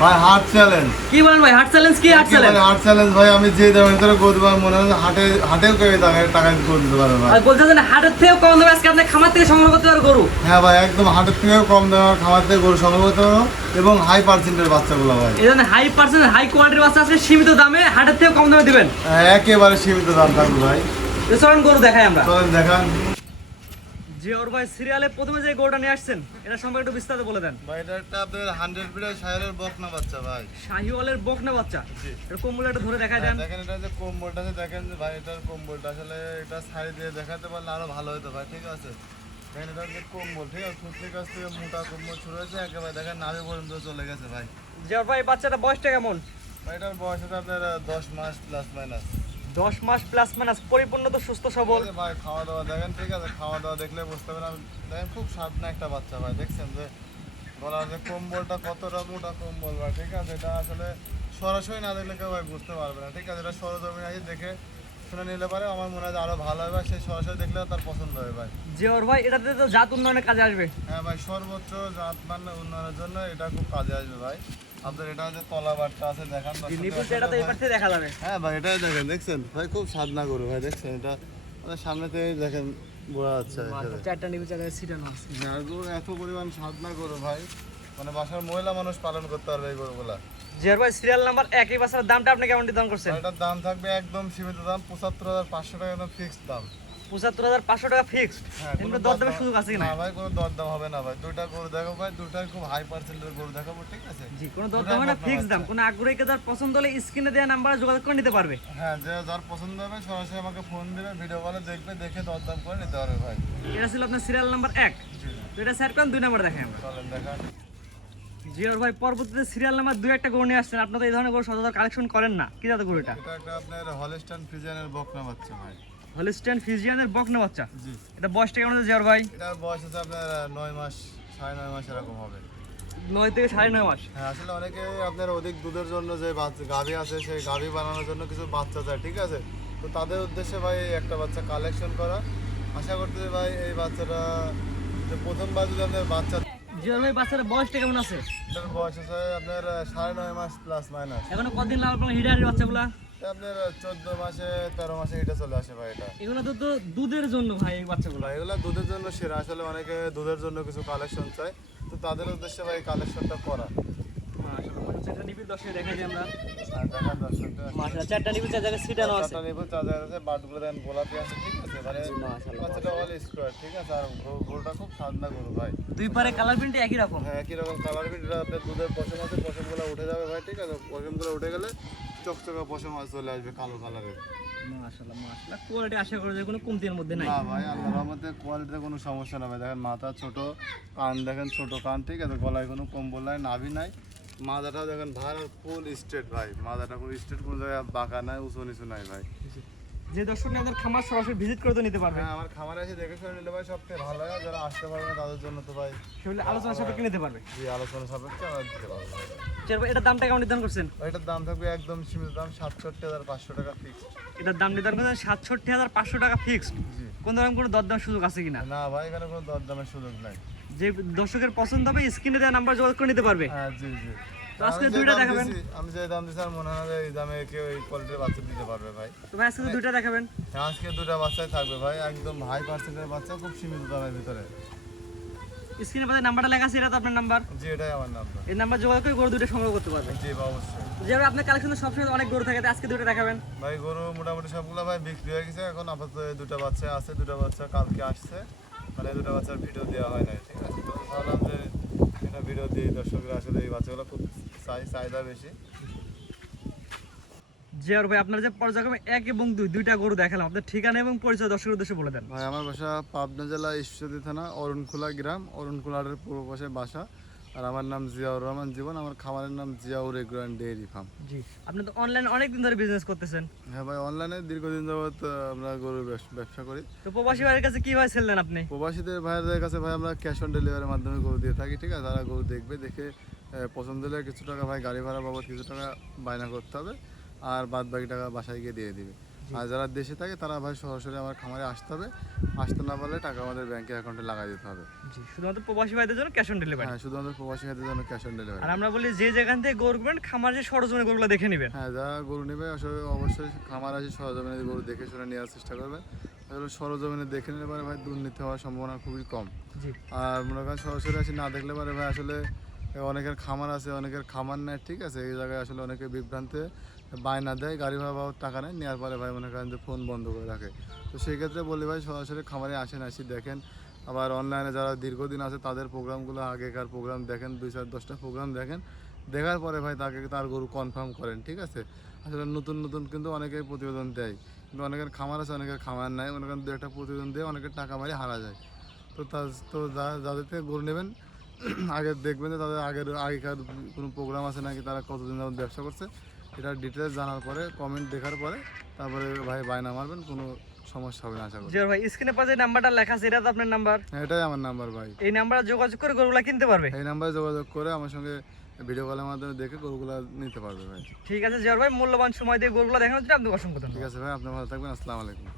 ভাই heart challenge কি বলেন ভাই হার্ট চ্যালেঞ্জ কি হার্ট চ্যালেঞ্জ হার্ট চ্যালেঞ্জ ভাই আমি যে দামের ভিতরে গোদ মনে হয় হাটে হাটেও কেউ টাকা টাকা করে দিতে পারবে ভাই। আর বলতেছেন হাটের থেকেও কম দামে আজকে আপনি খামার থেকে সংগ্রহ করতে পারো গরু। হ্যাঁ ভাই একদম হাটের থেকেও কম দামে খামার থেকে গরু সংগ্রহ করতে পারো এবং হাই পার্সেন্টের বাচ্চাগুলো ভাই। এই জন্য হাই পার্সেন্ট হাই কোয়ালিটির বাচ্চা আজকে সীমিত দামে হাটের থেকেও কম দামে দিবেন। হ্যাঁ, একেবারে সীমিত দাম থাকবে ভাই। চলুন গরু দেখাই আমরা। চলেন দেখান। জি ওর ভাই সিরিয়ালে প্রথমে যে গরুটা নিয়ে আসছেন এটা সম্পর্কে একটু বিস্তারিত বলে দেন। ভাই এটা একটা আপনার হান্ড্রেড বিডের সাইরের বকনা বাচ্চা ভাই। শাহিওয়ালের বকনা বাচ্চা? জি। এটা কম্বল ধরে দেখাই দেন। দেখেন এটা যে কম্বলটা আছে দেখেন ভাই এটার কম্বলটা আসলে এটা সাইড দিয়ে দেখাতে পারলে আরও ভালো হতো ভাই ঠিক আছে? দেখেন এটা যে কম্বল ঠিক আছে? সুতির কাছ থেকে মোটা কম্বল শুরু হয়েছে একেবারে দেখেন নাভি পর্যন্ত চলে গেছে ভাই। জি ওর ভাই বাচ্চাটা বয়সটা কেমন? ভাই এটার বয়স আছে আপনার আহ, দশ মাস প্লাস মাইনাস দশ মাস প্লাস মাইনাস পরিপূর্ণ তো সুস্থ সবল। ভাই খাওয়া দাওয়া দেখেন, ঠিক আছে খাওয়া দাওয়া দেখলে বুঝতে পারেন দেখেন খুব সাধনা একটা বাচ্চা ভাই, দেখছেন যে বলা যে কম্বলটা কতটা মোটা কম্বল ভাই, ঠিক আছে? এটা আসলে সরাসরি না দেখলে কেউ ভাই বুঝতে পারবে না, ঠিক আছে? এটা সরজমিন আছে দেখে শুনে নিলে পারে আমার মনে হয় আরও ভালো হবে সেই সরাসরি দেখলে তার পছন্দ হবে ভাই। যে ওর ভাই এটাতে তো জাত উন্নয়নের কাজে আসবে। হ্যাঁ ভাই সর্বোচ্চ জাতমান উন্নয়নের জন্য এটা খুব কাজে আসবে ভাই। আপনার এটা যে তলা বাটটা আছে দেখান এটা তো এই দেখা যাবে। হ্যাঁ ভাই এটাই দেখেন দেখছেন? ভাই খুব সাধনা করু ভাই দেখছেন? এটা সামনে থেকে দেখেন বোঝা যাচ্ছে। চারটা নিপুণ চারটা সিটানো আছে। গরু এত পরিমাণ সাধনা করো ভাই। মানে বাসার মহিলা মানুষ পালন করতে পারবে এই গরুগুলা। যে ভাই সিরিয়াল নাম্বার এক এই দামটা আপনি কেমন নির্ধারণ করছেন? এটার দাম থাকবে একদম সীমিত দাম পঁচাত্তর হাজার পাঁচশো টাকা একদম ফিক্সড দাম। পঁচাত্তর হাজার পাঁচশো টাকা ফিক্সড হ্যাঁ এমনি দরদামের সুযোগ আছে কিনা ভাই কোনো দরদাম হবে না ভাই। দুইটা গরু দেখাবো ভাই দুইটাই খুব হাই পার্সেন্টের গরু দেখাবো ঠিক আছে? জি কোনো দরদাম না দুটাই দাম। কোনো আগ্রহীকে যার পছন্দ হলে স্ক্রিনে দেওয়া নাম্বারে যোগাযোগ করে নিতে পারবে। হ্যাঁ যে যার পছন্দ হবে সরাসরি আমাকে ফোন দিবে ভিডিও কলে দেখবে দেখে দরদাম করে নিতে পারবে ভাই। এটা ছিল আপনার সিরিয়াল নাম্বার এক। এটা স্যার দুই নাম্বার দেখেন আমরা। চলেন দেখান। জি ওর ভাই পরবর্তীতে সিরিয়াল নাম্বার দুই একটা গরু নিয়ে আসছেন। আপনারা এই ধরনের গরু সচরাচর কালেকশন করেন না। কি জাতের গরু এটা? এটা একটা আপনার হলিস্টান ফিজিয়ানের বকনা বাচ্চা ভাই। হলিস্টেন ফিজিয়ানের বকনা বাচ্চা? জি। এটা বয়সটা কেমন আছে জিয়ার ভাই? এটার বয়স আছে আপনার আহ, নয় মাস সাড়ে নয় মাস এরকম হবে। নয় থেকে সাড়ে নয় মাস? হ্যাঁ আসলে অনেকে আপনার অধিক দুধের জন্য যে গাভী আছে সেই গাভী বানানোর জন্য কিছু বাচ্চা চায় ঠিক আছে? তো তাদের উদ্দেশ্যে ভাই একটা বাচ্চা কালেকশন করা। আশা করতে ভাই এই বাচ্চাটা যে প্রথমবার যদি আপনার বাচ্চা ভাই বাচ্চার বয়সটা কেমন আছে? এটার বয়স আছে আপনার সাড়ে নয় মাস প্লাস মাইনাস এখন কতদিন লাগবে আপনার হিডারি বাচ্চাগুলা? আপনার চোদ্দ মাসে তেরো মাসে এটা চলে আসে ভাই এটা। এগুলো তো দুধের জন্য ভাই এই বাচ্চাগুলো। এগুলো দুধের জন্য সেরা। আসলে অনেকে দুধের জন্য কিছু কালেকশন চায়। তো তাদের উদ্দেশ্যে ভাই কালেকশনটা করা। চারটা নিবিড় আমরা। মাশাআল্লাহ চারটা নিবিড় চার জায়গায় সিটানো আছে। চারটা নিবো চার্জার আছে বাটগুলো দেন গোলাপি আছে ঠিক আছে মানে মাশাআল্লাহ, বাচ্চাটা অল স্কোয়ার ঠিক আছে আর খুব সাধনা গরু ভাই। দুই পারে কালার প্রিন্ট একই রকম। হ্যাঁ একই রকম কালার আপনার দুধের পশম আছে পশমগুলো উঠে যাবে ভাই ঠিক আছে পশমগুলো উঠে গেলে চকচকা পশম চলে আসবে কালো কালারের মাশাআল্লাহ মাশাআল্লাহ কোয়ালিটি আশা করা যায় কোনো কমতির মধ্যে নাই। না ভাই আল্লাহর রহমতে কোয়ালিটিতে কোনো সমস্যা না ভাই দেখেন মাথা ছোট কান দেখেন ছোট কান ঠিক আছে গলায় কোনো কম্বল নাই নাভি নাই। মাথাটাও দেখেন ভার ফুল স্ট্রেট ভাই। মাথাটা কোনো স্ট্রেট কোনো জায়গায় বাঁকা নাই উঁচু নিচু নাই ভাই। যে দর্শক আপনাদের খামার সরাসরি ভিজিট করে তো নিতে পারবে। হ্যাঁ আমার খামারে এসে দেখে শুনে নিলে ভাই সবথেকে ভালো হয়। যারা আসতে পারবে না তাদের জন্য তো ভাই সেগুলো আলোচনা সাপেক্ষে নিতে পারবে। যে আলোচনা সাপেক্ষে আমরা দিতে পারব। ভাই। এটার দামটা কেমন নির্ধারণ করছেন? এটার দাম থাকবে একদম সীমিত দাম সাতষট্টি হাজার পাঁচশো টাকা ফিক্সড এটার দাম নির্ধারণ করছেন সাতষট্টি হাজার পাঁচশো টাকা ফিক্সড কোন ধরনের কোনো দরদাম সুযোগ আছে কিনা? না ভাই এখানে কোনো দরদামের সুযোগ নাই। যে দর্শকের পছন্দ হবে স্ক্রিনে দেওয়া নাম্বার যোগাযোগ করে নিতে পারবে। হ্যাঁ জি জি। তো আজকে দুইটা দেখাবেন? আমি যে দাম দিচ্ছি আমার মনে হয় এই দামে কেউ এই কোয়ালিটির বাচ্চা দিতে পারবে ভাই। তো ভাই আজকে দুইটা দেখাবেন। হ্যাঁ, আজকে দুটা বাচ্চাই থাকবে ভাই একদম হাই পার্সেন্টের বাচ্চা খুব সীমিত দামের ভিতরে। স্ক্রিনে পাশে নাম্বারটা লেখা আছে এটা তো আপনার নাম্বার জি এটাই আমার নাম্বার এই নাম্বার যোগাযোগ করে গরু দুটো সংগ্রহ করতে পারবে। জি বা অবশ্যই। যেভাবে আপনার কালেকশনে সবসময় অনেক গরু থাকে আজকে দুটো দেখাবেন। ভাই গরু মোটামুটি সবগুলো ভাই বিক্রি হয়ে গেছে এখন আপাতত দুটো বাচ্চা আছে দুটো বাচ্চা কালকে আসছে। মানে দুটো বাচ্চার ভিডিও দেওয়া হয় নাই ঠিক আছে? তো ভাবলাম যে এটা ভিডিও দিয়ে দর্শকরা আসলে এই বাচ্চাগুলো খুব চাই চাহিদা বেশি। জি আর ভাই আপনার যে পর্যায়ক্রমে এক এবং দুই দুইটা গরু দেখালাম আপনার ঠিকানা এবং পরিচয় দর্শকের উদ্দেশ্যে বলে দেন। ভাই আমার বাসা পাবনা জেলা ঈশ্বরদী থানা অরুণখোলা গ্রাম অরুণখোলার পূর্ব পাশে বাসা। আর আমার নাম জিয়াউর রহমান। জীবন আমার খামারের নাম জিয়াউর এগ্রান ডেয়ারি ফার্ম। জি আপনি তো অনলাইনে অনেক দিন ধরে বিজনেস করতেছেন। হ্যাঁ ভাই অনলাইনে দীর্ঘদিন যাবত আহ, আমরা গরুর ব্যবস- করি। তো প্রবাসী ভাইয়ের কাছে কীভাবে সেল দেন আপনি? প্রবাসীদের ভাইদের কাছে ভাই আমরা ক্যাশ অন ডেলিভারির মাধ্যমে গরু দিয়ে থাকি ঠিক আছে? তারা গরু দেখবে দেখে পছন্দ হলে কিছু টাকা ভাই গাড়ি ভাড়া বাবদ কিছু টাকা বায়না করতে হবে আর বাদ বাকি টাকা বাসায় গিয়ে দিয়ে দিবে। আর যারা দেশে থাকে তারা ভাই সরাসরি আমার খামারে আসতে হবে। আসতে না পারলে টাকা আমাদের ব্যাংকের অ্যাকাউন্টে লাগাই দিতে হবে। জি শুধুমাত্র প্রবাসী ভাইদের জন্য ক্যাশ অন ডেলিভারি হ্যাঁ শুধুমাত্র প্রবাসী খাতের জন্য ক্যাশ অন ডেলিভারি আর আমরা বলি যে যেখান থেকে গরু কিনবেন খামার যে সরজমিনে গরুগুলো দেখে নেবেন। হ্যাঁ যারা গরু নেবে আসলে অবশ্যই খামার আছে সরজমিনে গরু দেখে শুনে নেওয়ার চেষ্টা করবে। আসলে সরজমিনে দেখে নিলে পারে ভাই দুর্নীতি হওয়ার সম্ভাবনা খুবই কম। আর মনে করেন সরাসরি আসি না দেখলে পারে ভাই আসলে অনেকের খামার আছে অনেকের খামার নেয় ঠিক আছে? এই জায়গায় আসলে অনেকে বিভ্রান্তে বায়না দেয়, গাড়ি ভাড়া বাবদ টাকা নেয়, নেওয়ার পরে ভাই মনে করেন যে ফোন বন্ধ করে রাখে। তো সেই ক্ষেত্রে বলি ভাই, সরাসরি খামারে আসেন, আসি দেখেন। আবার অনলাইনে যারা দীর্ঘদিন আছে, তাদের প্রোগ্রামগুলো আগেকার প্রোগ্রাম দেখেন, দুই চার, দশটা প্রোগ্রাম দেখেন। দেখার পরে ভাই তাকে তার গরু কনফার্ম করেন, ঠিক আছে? আসলে নতুন নতুন কিন্তু অনেকেই প্রতিবেদন দেয়। কিন্তু অনেকের খামার আছে, অনেকের খামার নাই করেন দু একটা প্রতিবেদন দিয়ে অনেকের টাকা মারি হারা যায়। তো তা তো যাদের থেকে গরু নেবেন, আগে দেখবেন যে তাদের আগের, আগেকার কোনো প্রোগ্রাম আছে নাকি, তারা কতদিন ব্যবসা করছে। এটা ডিটেলস জানার পরে কমেন্ট দেখার পরে তারপরে ভাই বায়না মারবেন কোনো সমস্যা হবে না আশা করি। ভাই স্ক্রিনে পাশে নাম্বারটা লেখা আছে এটা তো আপনার নাম্বার? হ্যাঁ, এটাই আমার নাম্বার ভাই। এই নাম্বারে যোগাযোগ করে গরুগুলা কিনতে পারবে? এই নাম্বারে যোগাযোগ করে আমার সঙ্গে ভিডিও কলের মাধ্যমে দেখে গরুগুলো নিতে পারবে ভাই। ঠিক আছে জিওর ভাই মূল্যবান সময় দিয়ে গরুগুলো দেখানোর জন্য আপনাকে অসংখ্য ধন্যবাদ। ঠিক আছে ভাই আপনি ভালো থাকবেন আসসালামু আলাইকুম।